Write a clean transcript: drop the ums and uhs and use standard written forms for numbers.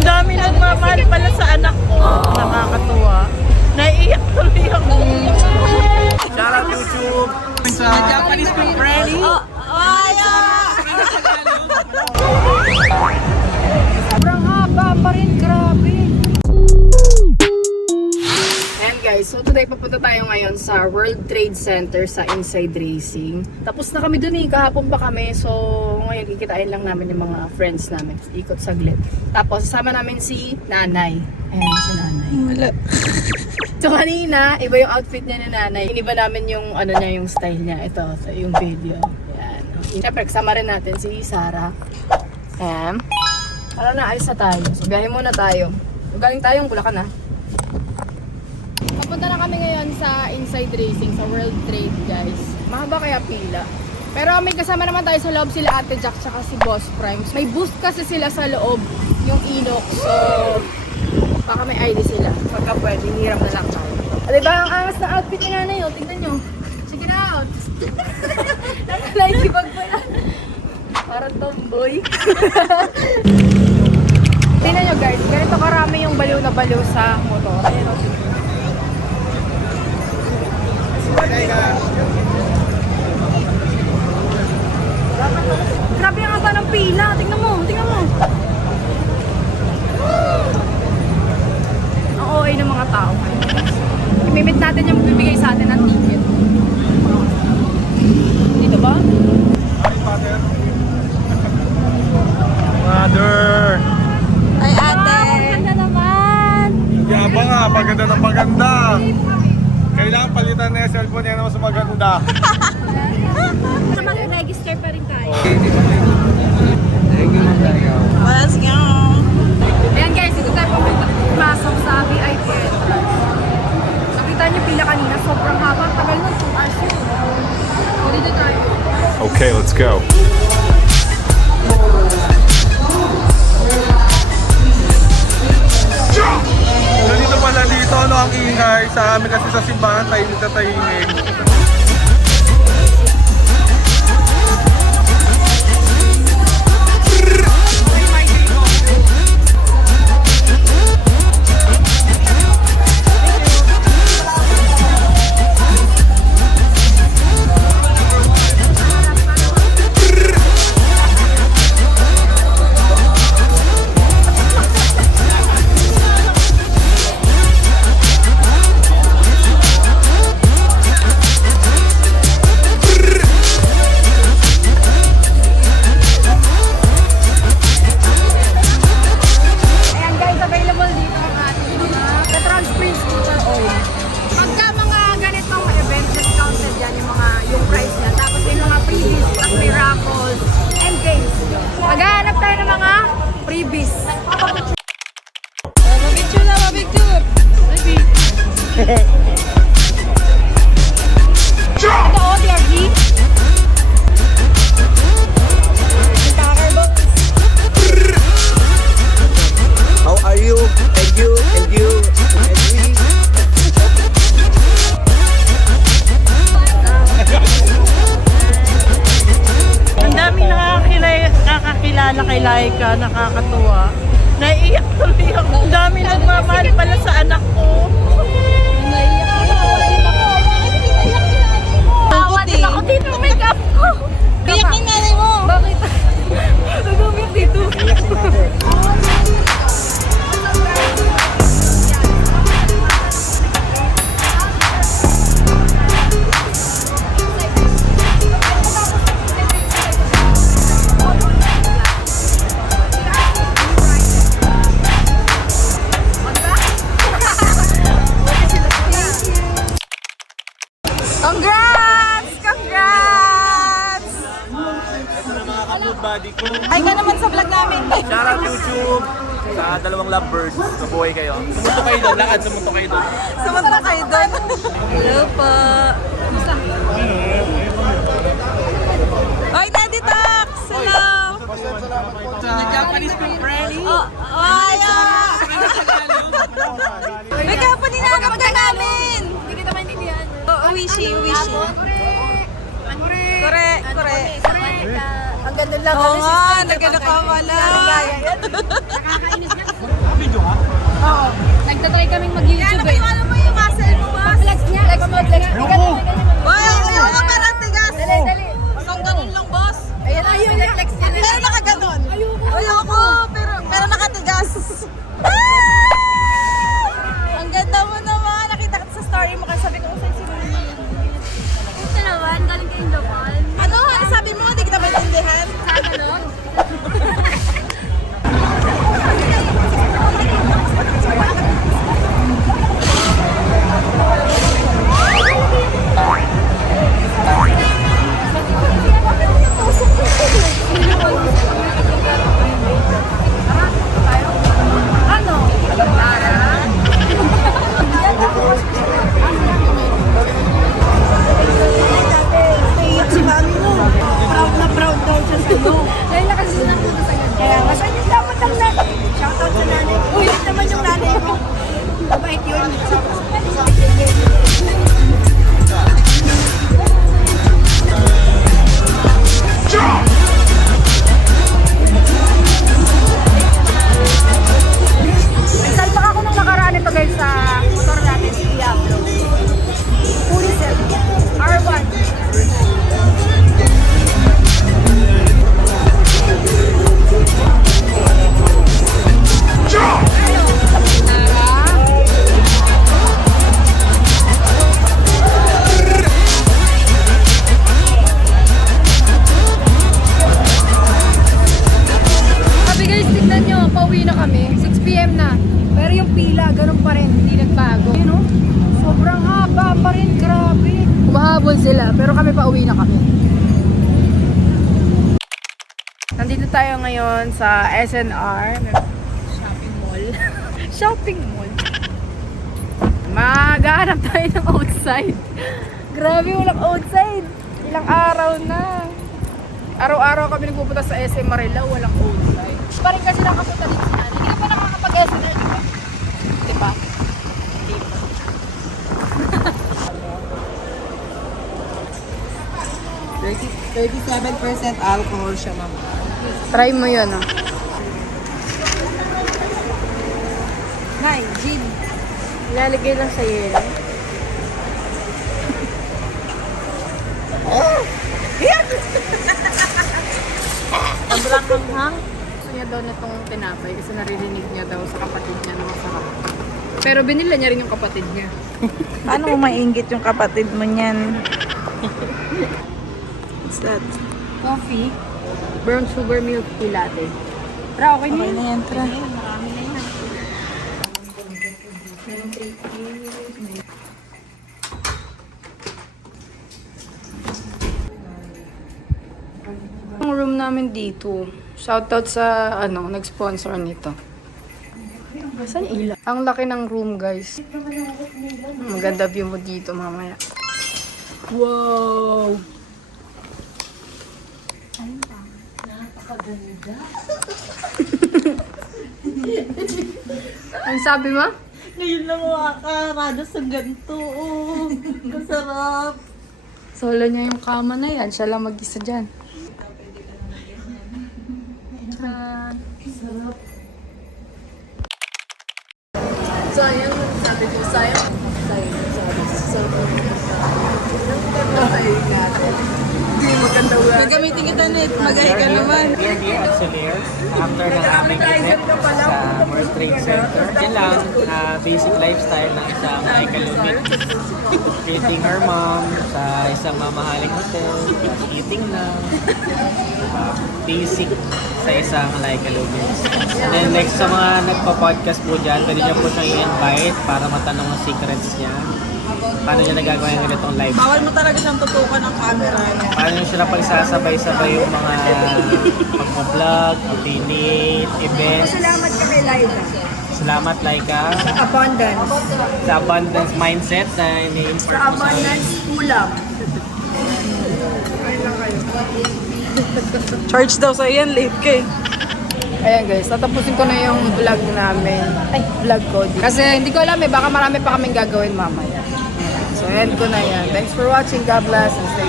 Ang dami nagmamahal pala sa anak ko. Nakakatuwa. Naiiyak tuloy ako. Shout out YouTube! Sa Japanese Cook Freddy! Sobrang haba pa rin, grabe. Ayan guys, so today papunta tayo ngayon sa World Trade Center sa Inside Racing. Tapos na kami dun kahapon pa kami. So ngayon kikitain lang namin yung mga friends namin. Ikot saglit. Tapos sasama namin si Nanay. Ayan si Nanay. Wala. So kanina, iba yung outfit niya ni Nanay. Iniba namin yung ano niya, yung style niya. Ito, so, yung video. Ayan. Siyempre, kasama rin natin si Sarah. Ayan. Tara na, alis na tayo. So, biyahe muna tayo. Galing tayong Bulacan, ha? Papunta na kami ngayon sa Inside Racing, sa World Trade, guys. Mahaba kaya pila. Pero may kasama naman tayo sa loob, sila Ate Jack tsaka si Boss Prime. May boost kasi sila sa loob, yung Inox. So, baka may ID sila. Pagka pwede, hiram na lang tayo. O, diba, ang angas na outfit ni Nanay, oh. Tingnan nyo. Check it out. Naka-Nike bag pa na. Parang tomboy. Tingnan nyo guys, ganito karami yung baliw na baliw sa motor. Ayan o. Grabe ang haba ng pila. Tingnan mo, tingnan mo. Ang OA ng mga tao. Imimit natin yung bibigay sa atin ng ticket. Dito ba? Mother! Ay, ate. Ganda naman. Yabang nga, paganda ng paganda. Kailangan palitan na yung cellphone niya na mas maganda. Sa mag-register pa rin tayo. Let's go. Ayan guys, dito tayo pumasok sa VIP entrance. Nakita niyo pila kanina, sobrang haba. Tagal nun, 2 hours yun. So, dito tayo. Okay, let's go. Ganito pala dito, ano ang ingay? Sa amin kasi sa simbahan, tahimik na tahimik. Ayan guys, available dito ang ating mga Petron Springs Scooter Oil. Pagka mga ganitong event, discounted yan yung price niya. Tapos may mga freebies, at may raffles, and games. Maghahanap tayo ng mga freebies. Mabicture na, mabicture. Ito o, DRG. How are you? And you? And you? And me? Ang dami nakakakilala kay Laika. Nakakatuwa. Naiiyak tuloy ako. Ang dami nagmamahal pala sa anak ko. Tawa din ako dito. Make-up ko. Biyak ni nanay mo. Bakit? Nag-umiyak dito. Congrats! Congrats! Body ko. Ay ka naman sa vlog namin. Shout out YouTube! Sa dalawang lovebirds, mabuhay kayo. Sumunto kayo doon, lakad, sumunto kayo doon. Sumunta kayo doon. Hello po. Oy, Daddy Tax! Hello! Sa Japanese Cook Freddy! Oh, ay! May kapon ninanap ka namin! Hindi kita maintindihan. Oh, uwishi, uwishi. Correct, correct. Ang ganda lang. Oo nga, nagano ka wala. Nakakainis nga. Nagtatry kaming mag-YouTube eh. Alam mo yung muscle mo, boss? Flex niya. Flex mo, flex mo. Ay, ayoko parang tigas. Dali, dali. Isang ganun lang, boss. Ayan na, yun. Flex niya. Pero nakaganon. Ayoko, pero nakatigas. Ang ganda mo naman. Nakita ko sa story mo kasi sabi ko sa'yo si Mami. Ito naman, galing kayong Japan. Ano? Ano sabi mo? Hindi kita maintindihan? Sa ganon? Si mami mo, proud na proud daw siya sa'yo. Ngayon na kasi sila puto sa ganon. Kaya nga, saan yung dapat ang nanay? Shoutout sa nanay ko. Uy, naman yung nanay ko. Mabait yun. Nagsalpak ako nung nakaraan ito guys sa motor natin si Diablo. Puliset. R1. Sabi guys, tignan nyo, pauwi na kami. 6 PM na. Pero yung pila, ganun pa rin, hindi nagbago. Yun oh, sobrang haba pa rin, grabe. Humahabol sila, pero kami pauwi na kami. Nandito tayo ngayon sa SNR. Shopping mall. Shopping mall. Maghahanap tayo ng outside. Grabe, walang outside. Ilang araw na. Araw-araw kami nagpupunta sa SM Marilao, walang outside. Pa rin kasi nakapunta dito si Nani. Hindi ka pa nakakapag-SNR, di ba? Di ba? Di ba? 37% alcohol siya, ma'am. Try mo yun, oh. Nay, gin. Ilalagay lang sa yelo. Sobrang hanghang. Gusto niya daw nitong tinapay kasi naririnig niya daw sa kapatid niya na masarap. Pero binila niya rin yung kapatid niya. Paano mo mainggit yung kapatid mo niyan? What's that? Coffee, brown sugar milk tea latte. Tara, okay na Okay yun. na yan, tara. Ang room namin dito. Shoutout sa nag-sponsor nito. Saan ilaw? Ang laki ng room, guys. Maganda view mo dito mamaya. Wow! Ang sabi mo? Ngayon lang makakarada sa ganito. Oh, masarap. Solo niya yung kama na yan. Siya lang mag-isa dyan. Tcharan! Sarap. Sayang, sabi ko, sayang. Sayang, sabi ko, sayang. Hindi maganda wala. Gagamitin kita net, magahi ka naman. We're here at Soler after ng aming event sa World Trade Center. Yan lang, basic lifestyle ng isang Ikalumit. Treating her mom sa isang mamahaling hotel, eating lang. Basic sa isang Ikalumit. And then next sa mga nagpa-podcast po dyan, pwede niyo po siyang i-invite para matanong ang secrets niya. Paano niya nagagawa yung ganitong live? Bawal mo talaga siyang tutukan ng camera. Paano nyo sila pagsasabay-sabay yung mga pag-vlog, affiliate, events. Salamat ka kay Liza. Salamat, Laika. Abundance. Sa abundance mindset na ini-import Sa mo sa akin. abundance, ulam. Charge daw sa iyan, late ka eh. Ayan guys, tatapusin ko na yung vlog namin. Ay, vlog ko. Kasi hindi ko alam baka marami pa kaming gagawin mamaya. So, end ko na yan. Thanks for watching. God bless and stay